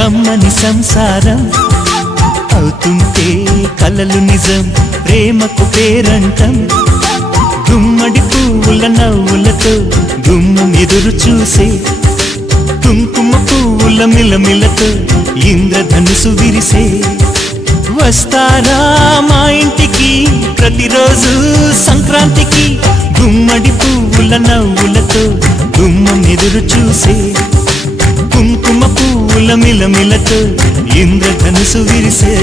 కమ్మని సంసారం అవుతుంటే కలలు నిజం ప్రేమకు పేరంటం గుమ్మడి పువ్వుల నవ్వులతో గుమ్మం ఎదురు చూసే కుంకుమ పువ్వుల మిలమిలతో ఇంద్రధనుసు విరిసే వస్తారా మా ఇంటికి ప్రతిరోజు సంక్రాంతికి గుమ్మడి పువ్వుల నవ్వులతో గుమ్మం ఎదురు చూసే కుంకుమ పువ్వుల మిలమిలతో ఇంద్రధనుసు విరిసే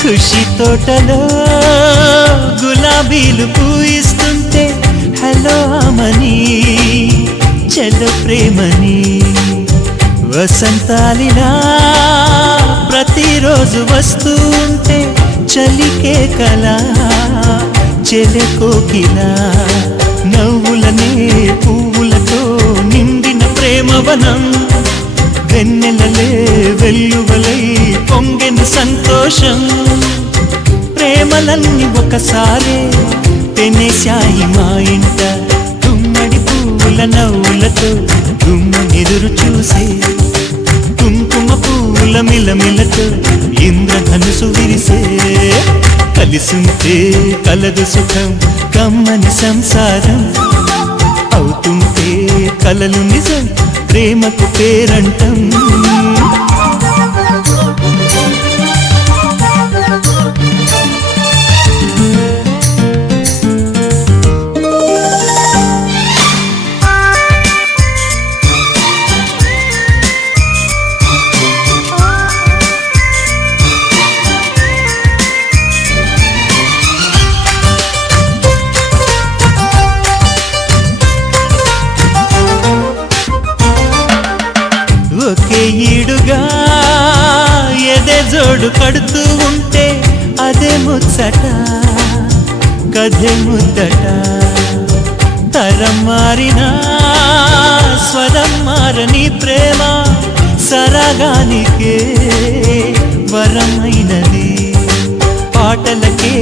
ఖుషి తోటలో గులాబీలు పూయిస్తుంటే హలో అమని చలో ప్రేమని వసంతాలిలా ప్రతిరోజు వస్తూ ఉంటే చలికే కలా చెలె కోకిలా నవ్వులనే పువ్వులతో నిండిన ప్రేమవనం వెన్నెలలే వెల్లువలై పొంగెను సంతోషం ప్రేమలన్నీ ఒకసారే తెనేశాయి మా ఇంట గుమ్మడి పువ్వుల నవ్వులతో గుమ్మం ఎదురు చూసే కుంకుమ పువ్వుల మిలమిలతో ఇంద్రధనుసు విరిసే కలిసుంటే కలదు సుఖం కమ్మని సంసారం అవుతుంటే కలలు నిజం ప్రేమకు పేరంటం ఒకే ఈడుగా ఎదే జోడు కడుతూ ఉంటే అదే ముచ్చట కథే ముద్దట తరం మారినా స్వరం మారని ప్రేమ సరగానికే వరమైనది పాటలకే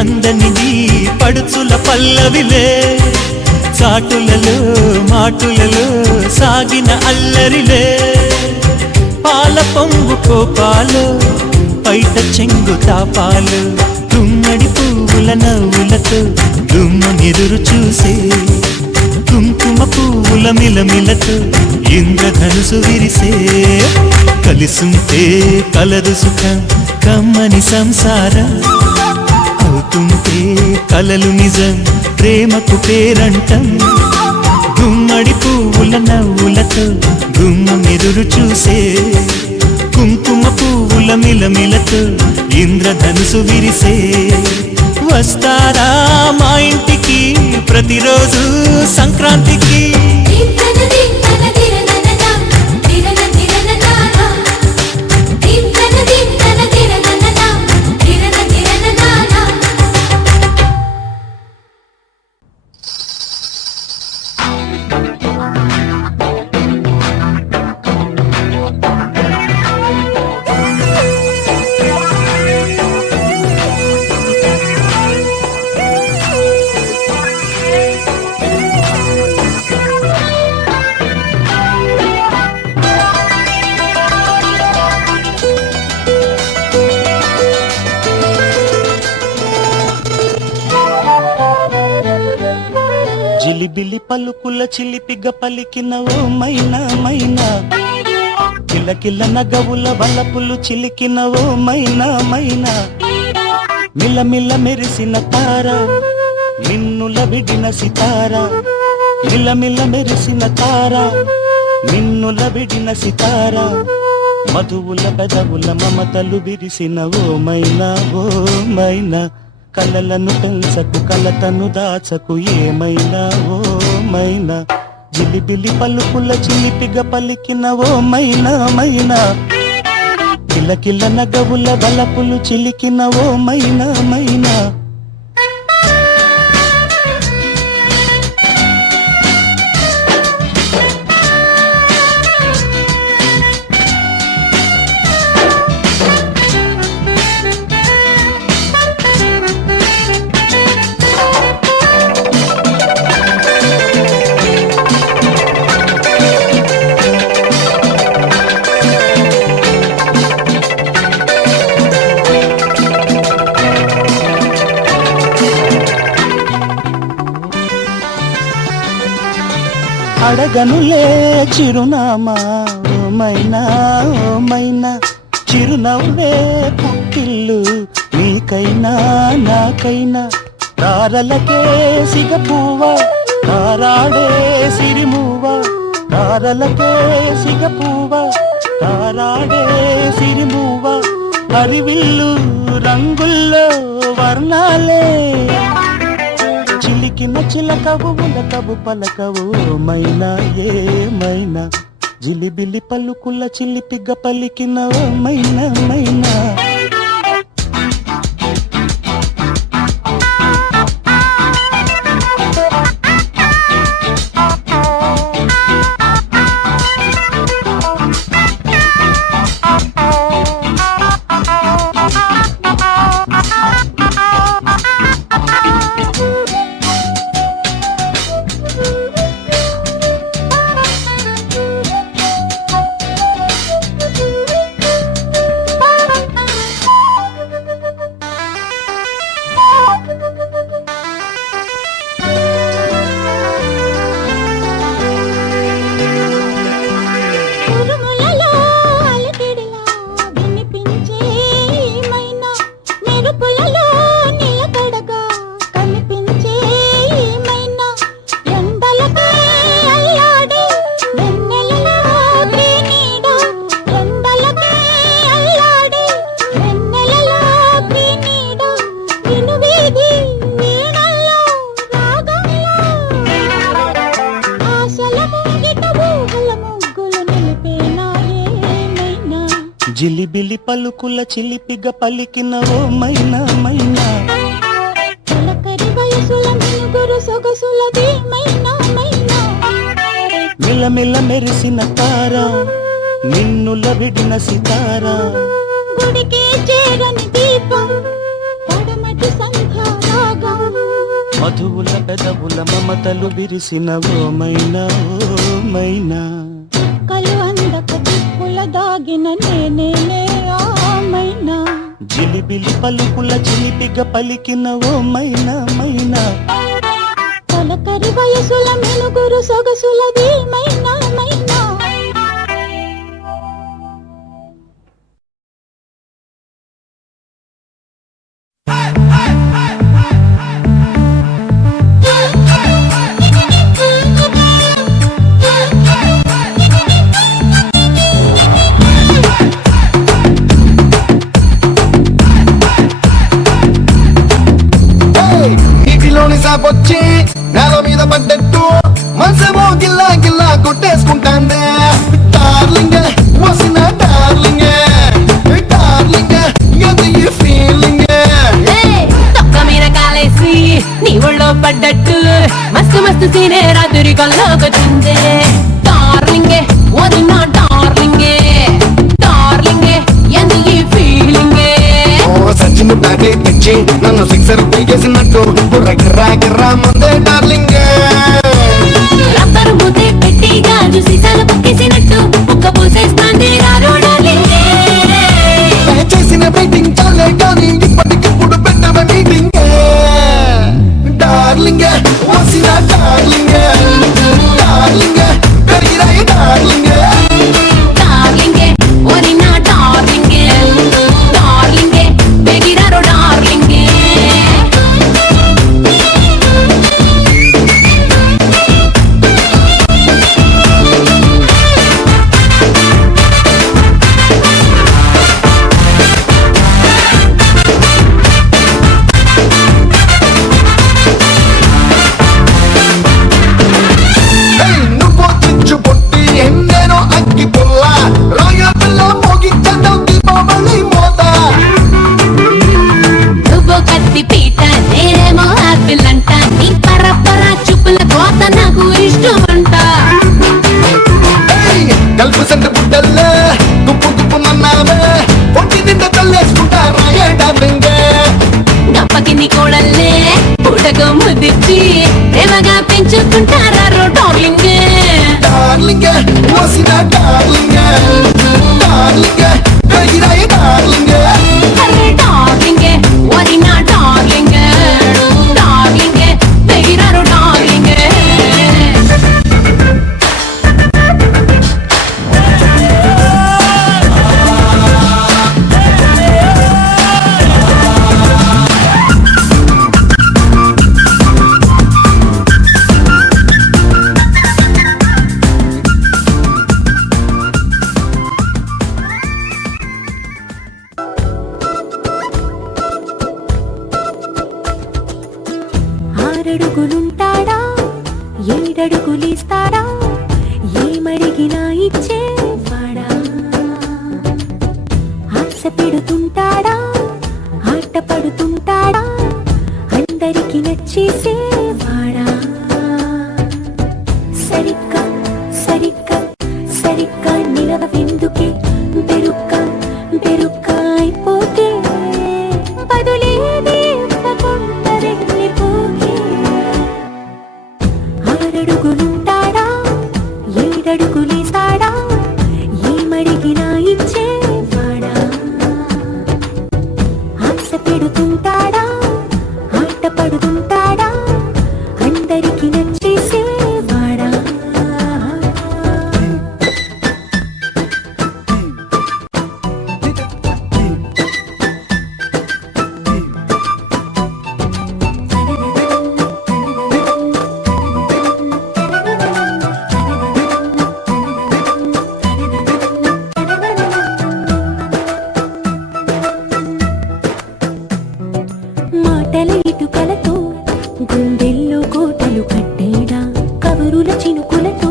అందనిది పడుచుల పల్లవిలే చాటులలో మాటులలో సాగిన అల్లరిలే పాల పొంగు కోపాలు పైట చెంగు తాపాలు గుమ్మడి పువ్వుల నవ్వులతో గుమ్మం ఎదురు చూసే కుంకుమ పువ్వుల మిలమిలతో ఇంద్రధనుసు విరిసే కలిసుంటే కలదు సుఖం కమ్మని సంసారం అవుతుంటే కలలు నిజం ప్రేమకు పేరంటం గుమ్మడి పువ్వుల నవ్వులతో గుమ్మం ఎదురు చూసే కుంకుమ పువ్వుల మిలమిలతో ఇంద్రధనుసు విరిసే వస్తారా మా ఇంటికి ప్రతిరోజు సంక్రాంతికి జిలిబిలి పలుకుల చిలిపిగ పలికిన ఓ మైనా మైనా కిలకిల నగవుల వలపులు చిలికిన ఓ మైనా మైనా మిలమిల మెరిసిన తార మిన్నుల విడిన సితార మిలమిల మెరిసిన తార మిన్నుల విడిన సితార మధువుల పెదవుల మమతలు విరిసిన ఓ మైనా కలలను పెంచకు కలతను దాచకు ఏమైనా ఓ మైనా జిలిబిలి పలుకుల చిలిపిగ పలికిన ఓ మైనా మైనా కిలకిల నగవుల బలపులు చిలికిన ఓ మైనా మైనా అడగనులే చిరునామా ఓ మైనా చిరునవ్వే పుట్టిల్లు నీకైనా నాకైనా తారలకే సిగపువ్వా తారాడే సిరిమువ్వా తారలకే సిగపువ్వా తారాడే సిరిమువ్వా హరివిల్లు రంగుల్లో వర్ణాలే చిలికిన చిలకవు ఉలకవు పలకవు మైనా ఏమైనా జిలిబిలి పలుకుల చిలిపిగ పలికిన మైనా మైనా జిలిబిలి పలుకుల చిలిపిగ పలికిన ఓ మైనా మైనా తలకరి వయసుల మినుగురు సొగసులది మైనా మైనా మిలమిల మెరిసిన తార నిన్నుల విడిన సితార గుడికి చేరని దీపం పడమటి సంధ్యా రాగం మధువుల పెదవుల మమతలు విరిసిన ఓ మైనా కలు అందక దిక్కుల దాగిన నేనే ఆ మైనా జిలిబిలి పలుకుల చిలిపిగ పలికిన ఓ మైనా మైనా తలకరి వయసుల మినుగురు సొగసులది మైనా మైనా వచ్చి నేల మీద పడ్డట్టు మనసేమో గిల్లా గిల్లా కొట్టేసుకుంటాందే డార్లింగ్ వసిన డార్లింగ్ డార్లింగ్ అది ఈ ఫీలింగ్ తొక్క మీద కాలేసి నీ ఒళ్ళో పడ్డట్టు మస్తు మస్తు సీనే రాత్రి కల్లోకొచ్చిందే డార్లింగ్ వదిన డార్లింగ్ డార్లింగ్ అది ఈ ఫీలింగ్ సచిన్ బ్యాటే తెచ్చి నన్ను సిక్సర్ పీకేసినట్టు బుర్ర గిర్రా గిర్రా ముందే డార్లింగ్ రబ్బరు ముద్దే పెట్టి గాజు సీసాలు పక్కేసినట్టు ముక్క పూసేస్తాంది రారో డార్లింగ్ చేసిన వెయిటింగ్ చాలే కానీ ఇప్పటికిప్పుడు పెట్టవ మీటింగ్ డార్లింగ్ వసిన డార్లింగ్ డార్లింగ్ పెరిగిరాయి డార్లింగ్ డార్లింగ్ వదిన డార్లింగ్ డార్లింగ్ బెగిరారో డార్లింగ్ డార్లింగ్ వసిన డార్లింగ్ డార్లింగ్ వెయ్యిరాయి డార్లింగ్ అరే డార్లింగ్ ఒరినా డార్లింగ్ డార్లింగ్ వెయ్యిరారు డార్లింగ్ ఆరడుగులుంటాడా ఏడడుగులిస్తాడా ఏమడిగినా ఇచ్చేవాడా ఆశ పెడుతుంటాడా ఆట పడుతుంటాడా అందరికి నచ్చేసేవాడా సరిగ్గా సరిగ్గా సరిగ్గా నిలవెందుకే బెరుక్క బెరుక్క అయిపోతే బదులేది ఇవ్వకుండా వెళ్ళిపోకే ఆరడుగులుంటాడా ఏడడుగులేస్తాడా ఏమడిగినా ఇచ్చేవాడా ఆశ పెడుతుంటాడా ఆట పడుతుంటాడా అందరికి నచ్చేసేవాడా మాటల ఇటుకలతో గుండెల్లో కోటలు కట్టేడా కబురుల చినుకులతో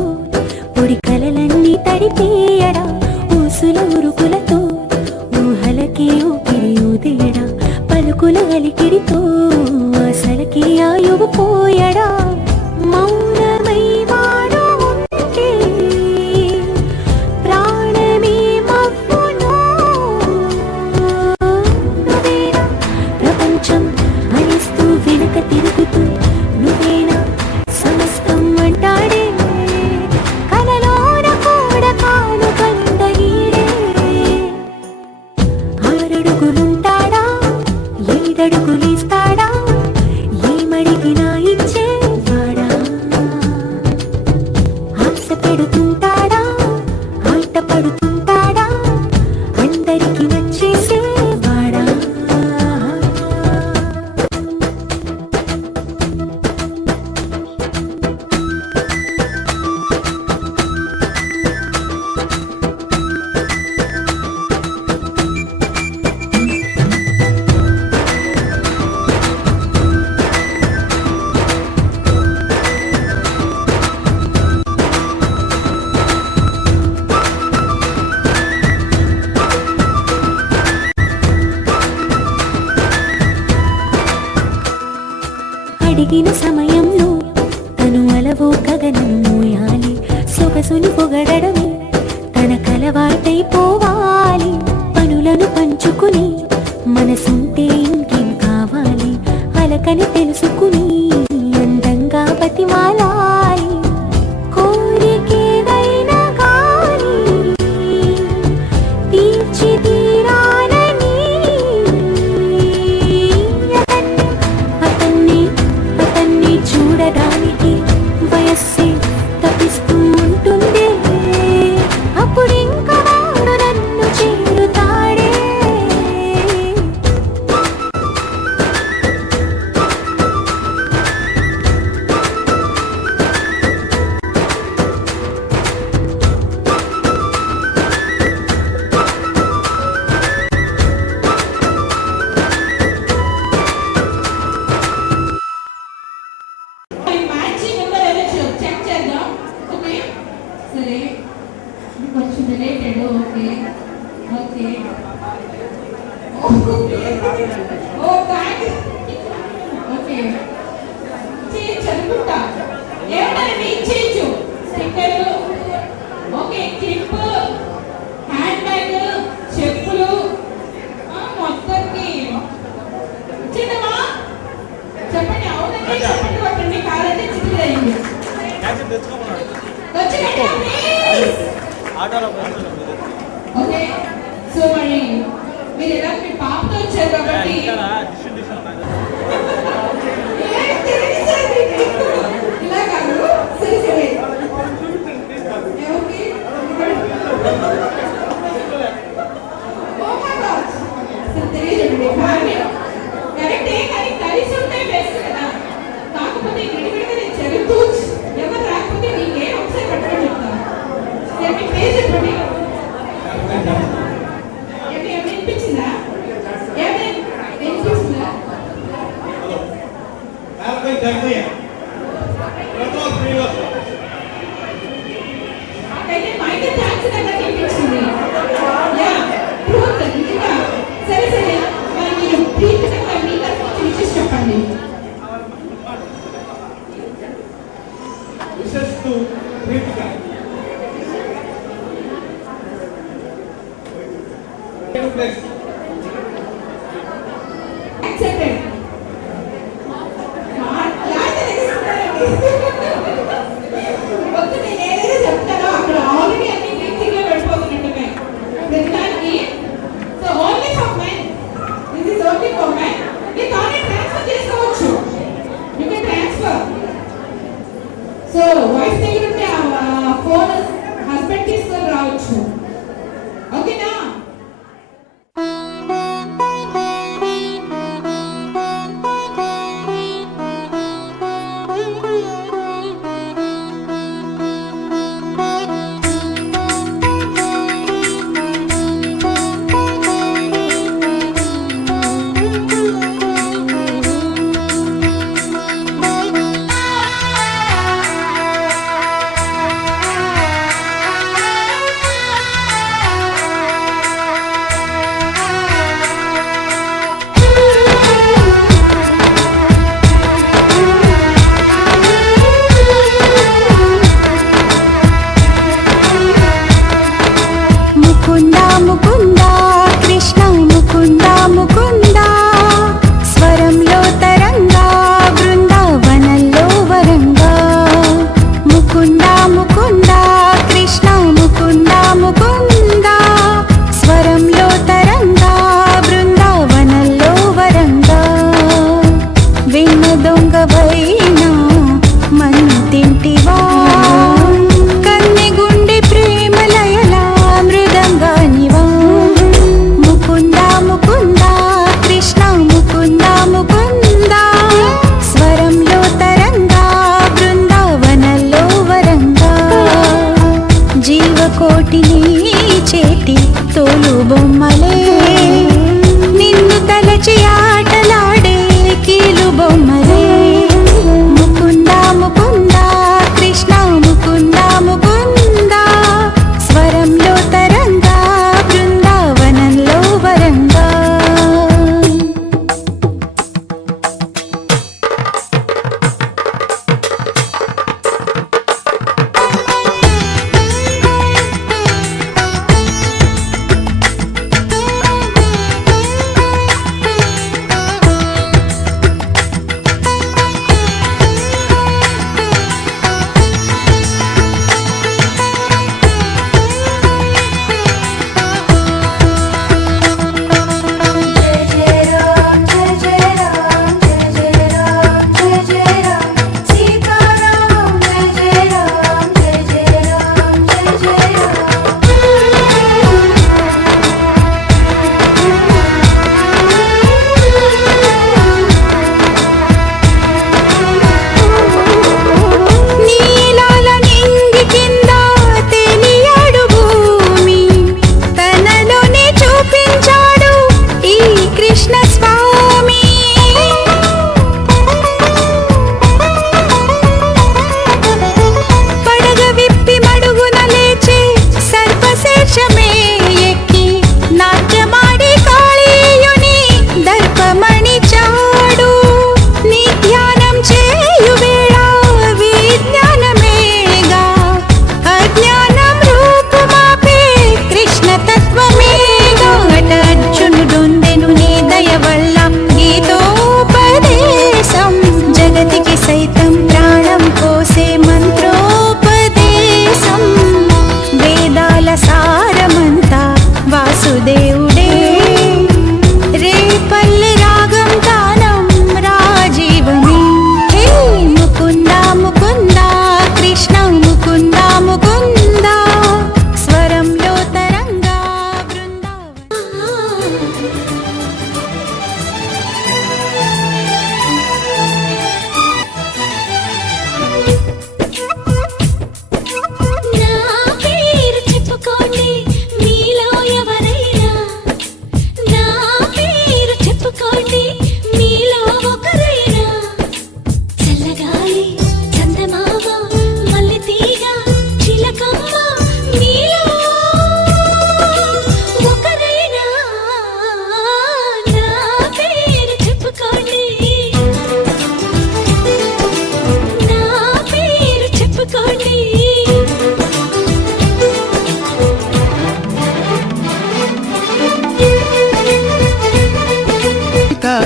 పొడి కలలన్నీ తడిపేయడా ఊసుల ఉరుకులతో ఊహలకి ఊపిరి ఊదేయడా పలుకుల అలికిడితో అసలకి ఆయువు పోయడా మౌనమై వాడు ఉంటే ప్రాణమే మవ్వును నువ్వేనా ప్రపంచం అనిస్తూ వెనుక తిరుగుతూ నువ్వేనా సమస్తం అంటాడే కలలోన కూడా కాను కంద నీడే ఆరడుగులుంటాడా ఏడడుగులిస్తాడా ఏమడిగినా ఇచ్చేవాడా ఆశ పెడుతుంటాడా ఆట పడుతుంటాడా అందరికి నచ్చేసేవాడా అడిగిన సమయంలో తను అలవో గగనను మోయాలి సొగసుని పొగడమే తన కలవాటైపోవాలి పనులను పంచుకుని మనసుంటే ఇంకేం కావాలి అలకని తెలుసుకుని అందంగా బతిమాలాలి కోరికేదైనా కానీ తీర్చి తీరాలని అతన్ని చూడడానికి వయస్సే తప్పిస్తూ ఉంటుంది అప్పుడు ఇంకా వాడు నన్ను చేరుతాడే తెచ్చుకోమన్నాడు ఓకే సో మరి మీరు ఎలా మీ పాపతో వచ్చారు కాబట్టి ఇలా కాదు సరే సరే ఎవరికి తెలియజండి ఫ్యామిలీ కరెక్టే కానీ కలిసి ఉంటే బెస్ట్ కదా కాకపోతే విడివిడిగా తెచ్చారు తూచ్ ఎవరు రాకపోతే మీకే ఒకసారి పట్టుకొని చెప్తాను సరే మీ పేరు చెప్పండి వినిపించిందా వినిపించిందా నాకైతే మైండ్ థ్యాంక్స్ కదా వినిపించింది యా ట్రూత్ నిజంగా సరే సరే మరి మీరు ప్రీతిగా మీ తరఫు నుంచి విషెస్ చెప్పండి విషెస్ టు ప్రీతిక accepted వద్దు నేను ఏదైతే చెప్తానో అక్కడ ఆల్రెడీ అన్ని గ్రీన్ వెళ్ళిపోతున్నట్టుగా ప్రతిదానికి so only for men this is only for men మీరు కానీ ట్రాన్స్ఫర్ చేసుకోవచ్చు you can transfer so wife దగ్గర ఉంటే ఆ ఫోన్ హస్బెండ్ తీసుకొని రావచ్చు ఓకేనా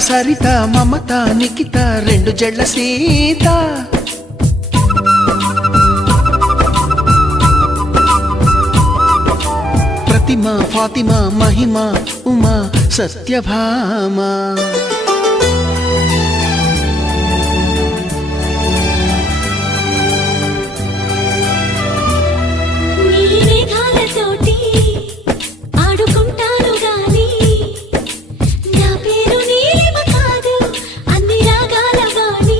సరిత మమత నిఖిత రెండు జడ్ల సీత ప్రతిమ ఫాతిమా మహిమ ఉమా సత్యభామ మేఘాలతోటి ఆడుకుంటాను గాని నా పేరు నీలిమ కాదు అన్ని రాగాల వాణి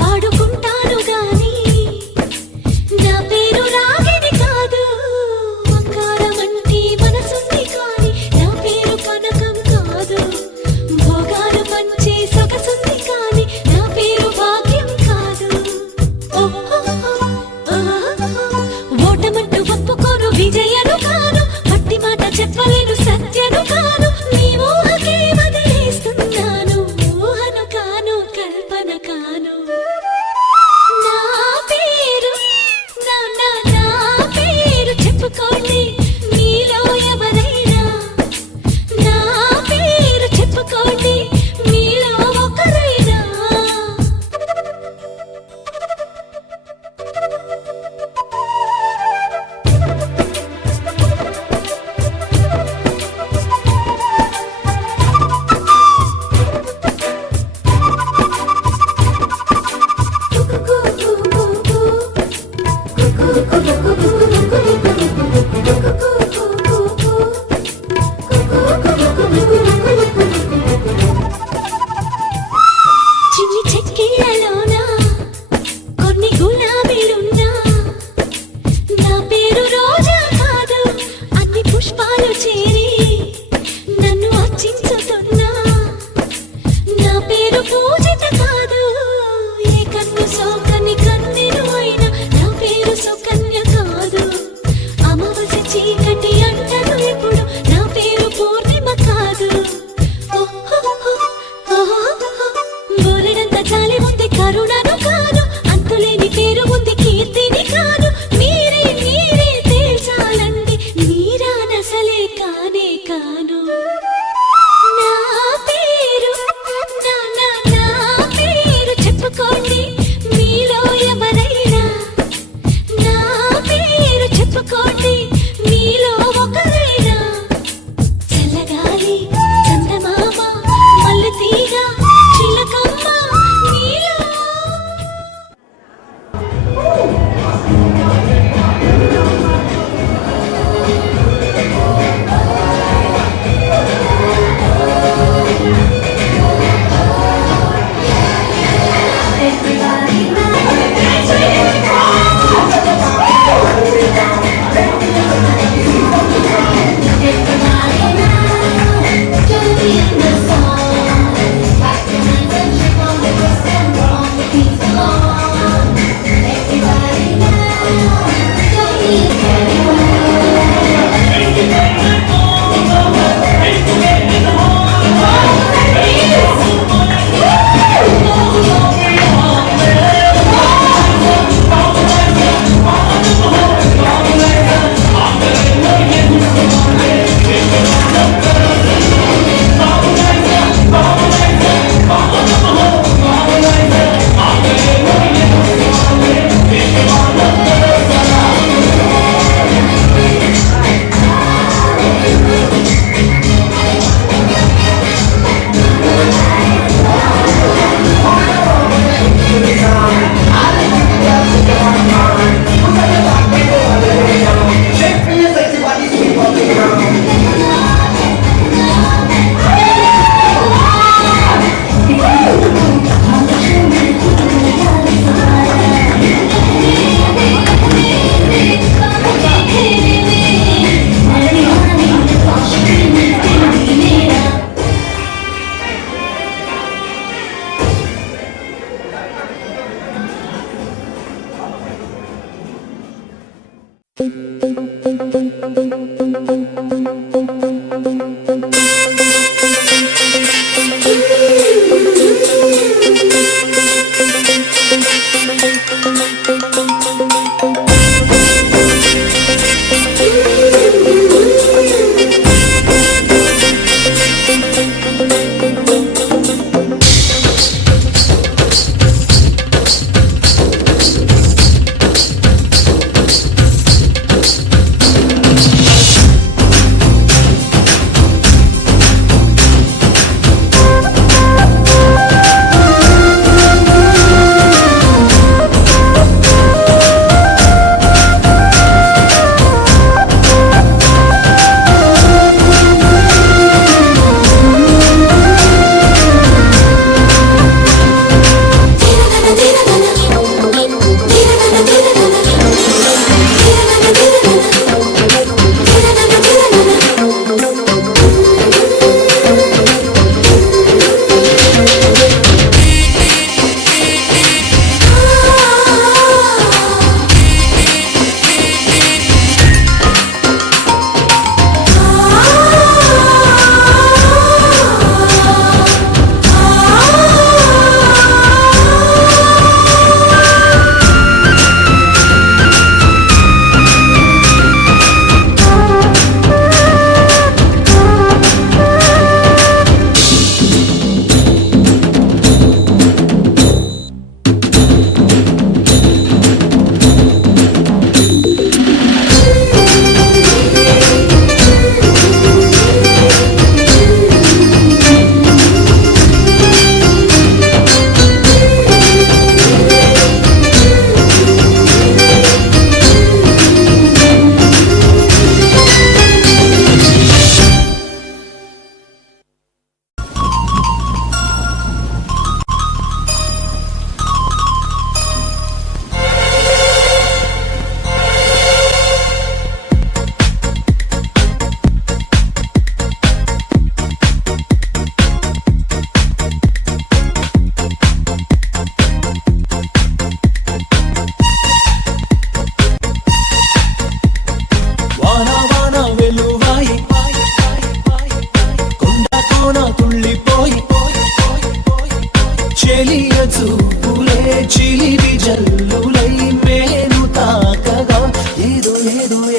పాడుకుంటాను గాని నా పేరు రాగిణి కాదు బంగారమంటి మనసుంది కాని నా పేరు కనకం కాదు భోగాలు పంచే సొగసుంది కాని నా పేరు భాగ్యం కాదు ఓటమంటూ ఒప్పుకోను విజయను కాను మట్టి మాట చెప్పలేను సత్యను కాను నీ ఊహకే వదిలేస్తున్నాను ఊహను కాను కల్పన కాను నా పేరు నా పేరు చెప్పుకోండి మీలో ఎవరైనా నా పేరు చెప్పుకోండి మీలో ఒకరైనా చిన్ని చెక్కిళ్ళలోన కొన్ని గులాబీలున్నా నా పేరు రోజా కాదు అన్ని పుష్పాలు చేరి నన్ను అర్చించుతున్నా నా పేరు పూజిత కాదు ఏ కన్ను సోకని కన్నెను అయినా నా పేరు సుకన్య కాదు అమావాస్య చీకటి అంటను ఎప్పుడు నా పేరు పూర్ణిమ కాదు బోలెడంత చాలి ఉంది కరుణను కాను అంతులేని పేరు ఉంది కీర్తిని కాను మీరే తేల్చాలండి మీరానసలే కానే కాను నా పేరు నా పేరు చెప్పుకోండి మీలో ఎవరైనా నా పేరు చెప్పుకోండి మీలో ఒకరైనా చల్లగాలి చందమామ మల్లెతీగ చిలకమ్మ మీలో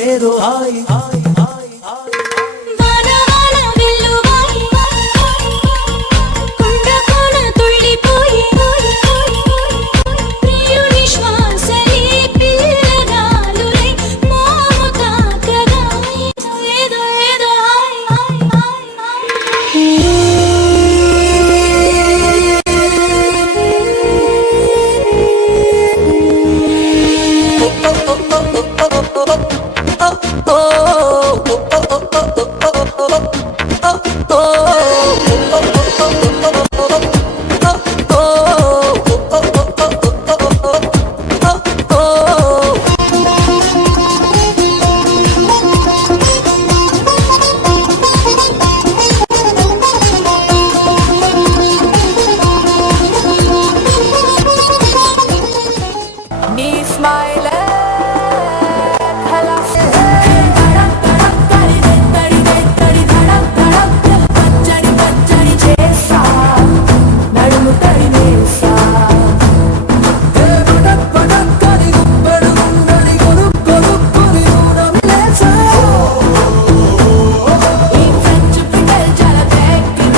ఏదో హాయి హాయి హాయి హాయి వాన వాన వెల్లువాయి కుండ కోన తుళ్ళిపోయి ప్రియుని శ్వాసలే పిల్లగాలులై మోము తాకగా ఏదో ఏదో హాయి హాయి నీ స్మైల్ నడుము తడివేసా ఈ ఫ్రెంచ్ పిల్లలు చాలా దగ్గర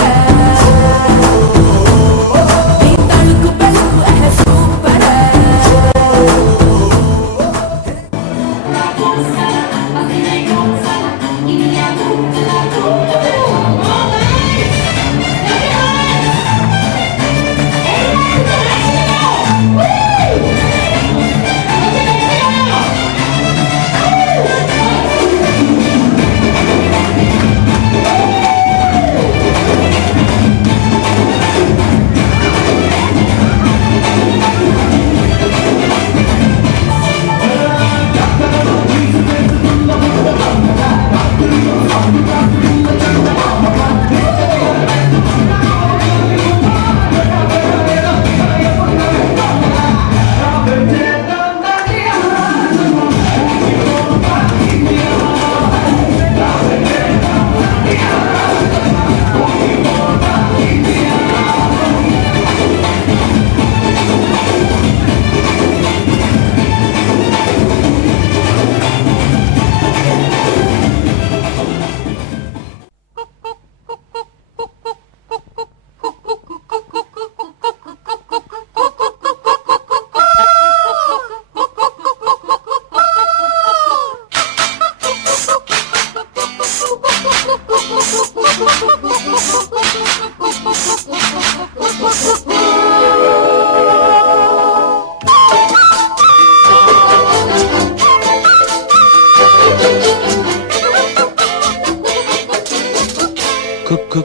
నీ తడుకు పెళ్ళకు సూపర్ కుక్కు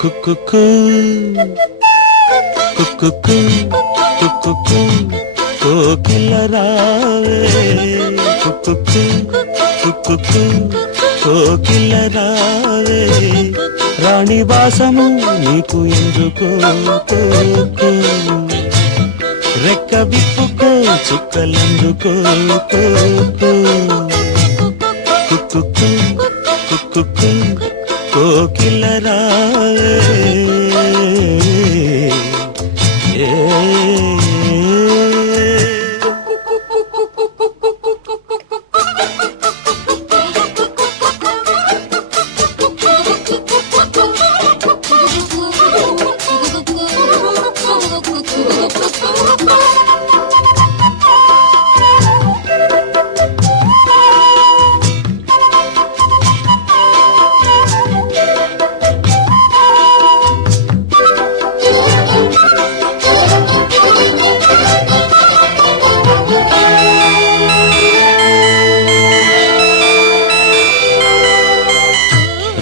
కుక్కు కుక్కు కుక్కు కోకిల రావే కుక్కు కుక్కు కోకిల రావే రాణి వాసము నీకు ఎందుకో రెక్క విప్పుకో చుక్కలందుకో కుక్కు కుక్కు కోకిల రావే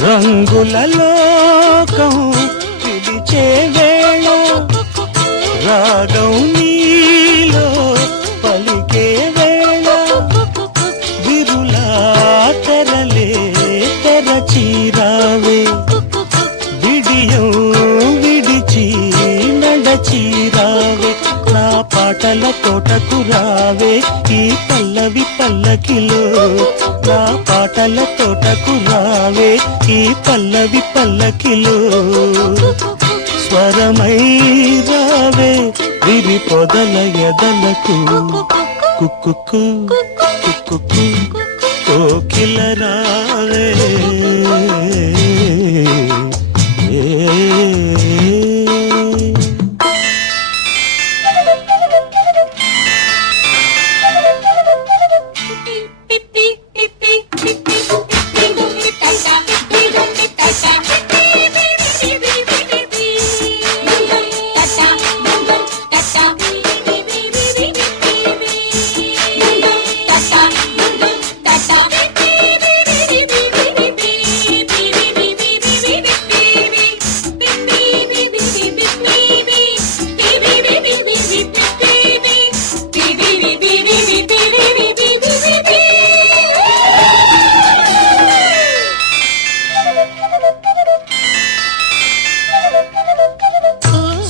రంగుల లోకం పిలిచే వేళ రాగం నీలో పలికే వేళ విరులా తెరలే తెరచీరావే విడియం విడిచి నడచీరావే నా పాటల తోటకు రావే ఈ పల్లవి పల్లకిలో నా పాటల తోటకు రావే ఈ పల్లవి పల్లకిలో స్వరమై రావే విరి పొదల ఎదలకు కుక్కు కుక్కు కోకిల రావే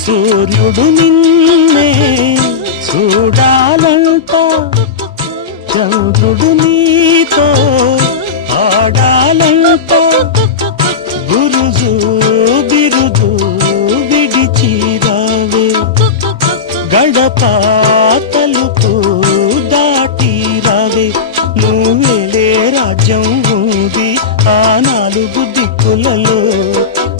సూర్యుడు నిన్నే చూడాలంట చంద్రుడు నీతో ఆడాలంట గురుజు బిరుదు విడిచిరావే గడప తలుపు దాటి రావే నువ్వేలే రాజ్యం ఉంది ఆ నాలుగు దిక్కులలో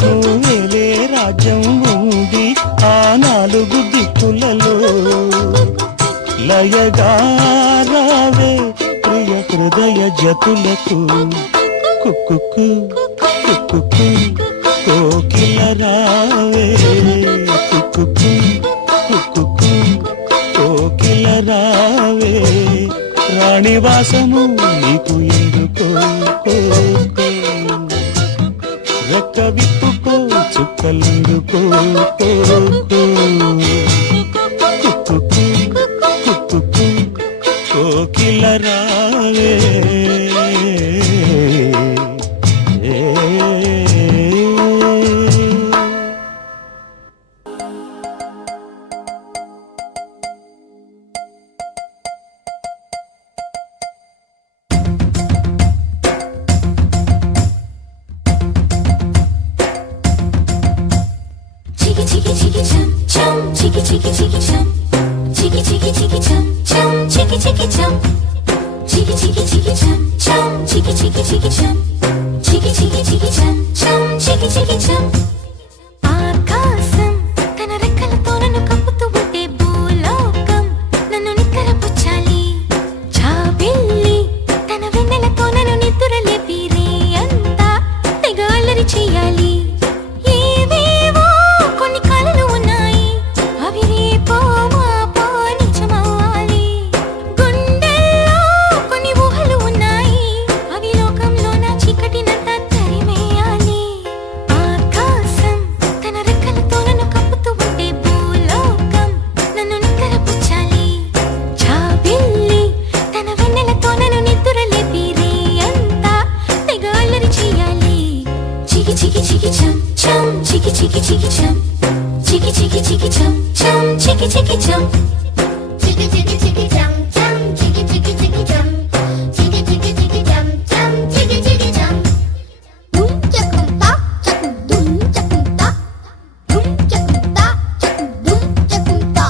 నువ్వేలే రాజ్యం ఉంది ఆ నాలుగు దిక్కులలో లయగారావే ప్రియ హృదయ జతులకు కుక్కు కుక్కు కోకిల రావే కుక్కు కుక్కు కోకిల రావే రాణివాసము నీకు ఎందుకో రెక్క విప్పుకో చుక్కలందుకో కోకిల రావే Chiki chiki chum chum, chiki chiki chiki chum, chiki chiki chiki chum chum, chiki chiki chum, chiki chiki chiki chum chum, chiki chiki chiki chum, chiki chiki chiki chum chum, chiki chiki chum. ఆకాశం తన రెక్కలతో నన్ను కప్పుతూ ఉంటే భూలోకం నన్ను నిక్కరపుచ్చాలి చాబిల్లి తన వెన్నెలతో నన్ను నిద్రలేపి రే అంతా తెగ అల్లరి చెయ్యాలి ఏవేవో కొన్ని కలలు ఉన్నాయి అవి రేపో మాపో నిజమవ్వాలి గుండెల్లో కొన్ని ఊహలు ఉన్నాయి అవి లోకంలో నా చీకటినంతా తరిమేయాలి ఆకాశం తన రెక్కలతో నన్ను కప్పుతూ ఉంటే భూలోకం నన్ను నిక్కరపుచ్చాలి చాబిల్లి తన వెన్నెలతో నన్ను నిద్రలేపి రే అంతా తెగ అల్లరి చెయ్యాలి చికి చికి చికి చం చం చికి చికి చికి చం చికి చికి చికి చం చం చికి చికి చం Chiki chiki chiki chum chum, chiki chiki chiki chum, chiki chiki chiki chum chum, chiki chiki chum. Dum chakum ta, chakum dum chakum ta, dum chakum ta, chakum dum chakum ta.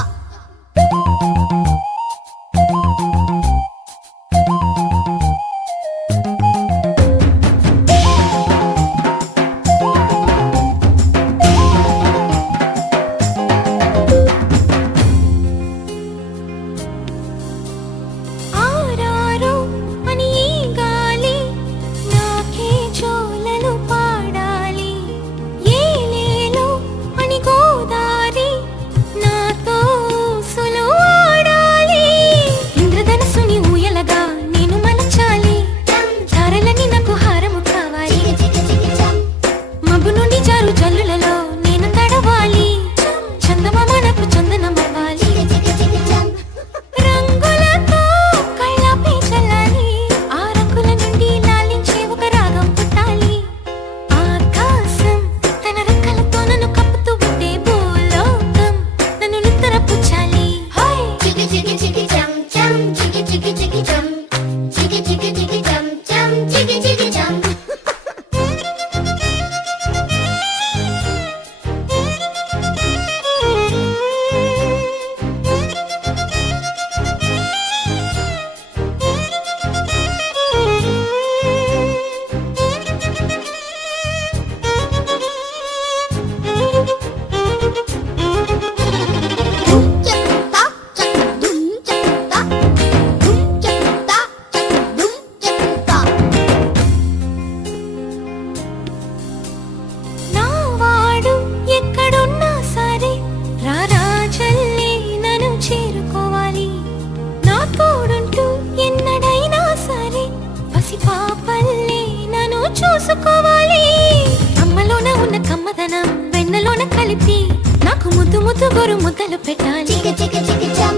నాకు ముద్దు ముద్దు గోరు ముద్దలు పెట్టాలి చికి చికి చికి చం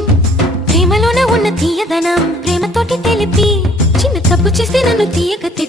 ప్రేమలోన ఉన్న తీయదనం ప్రేమతోటి తెలిపి చిన్న తప్పు చేసి నన్ను తీయక తిట్టి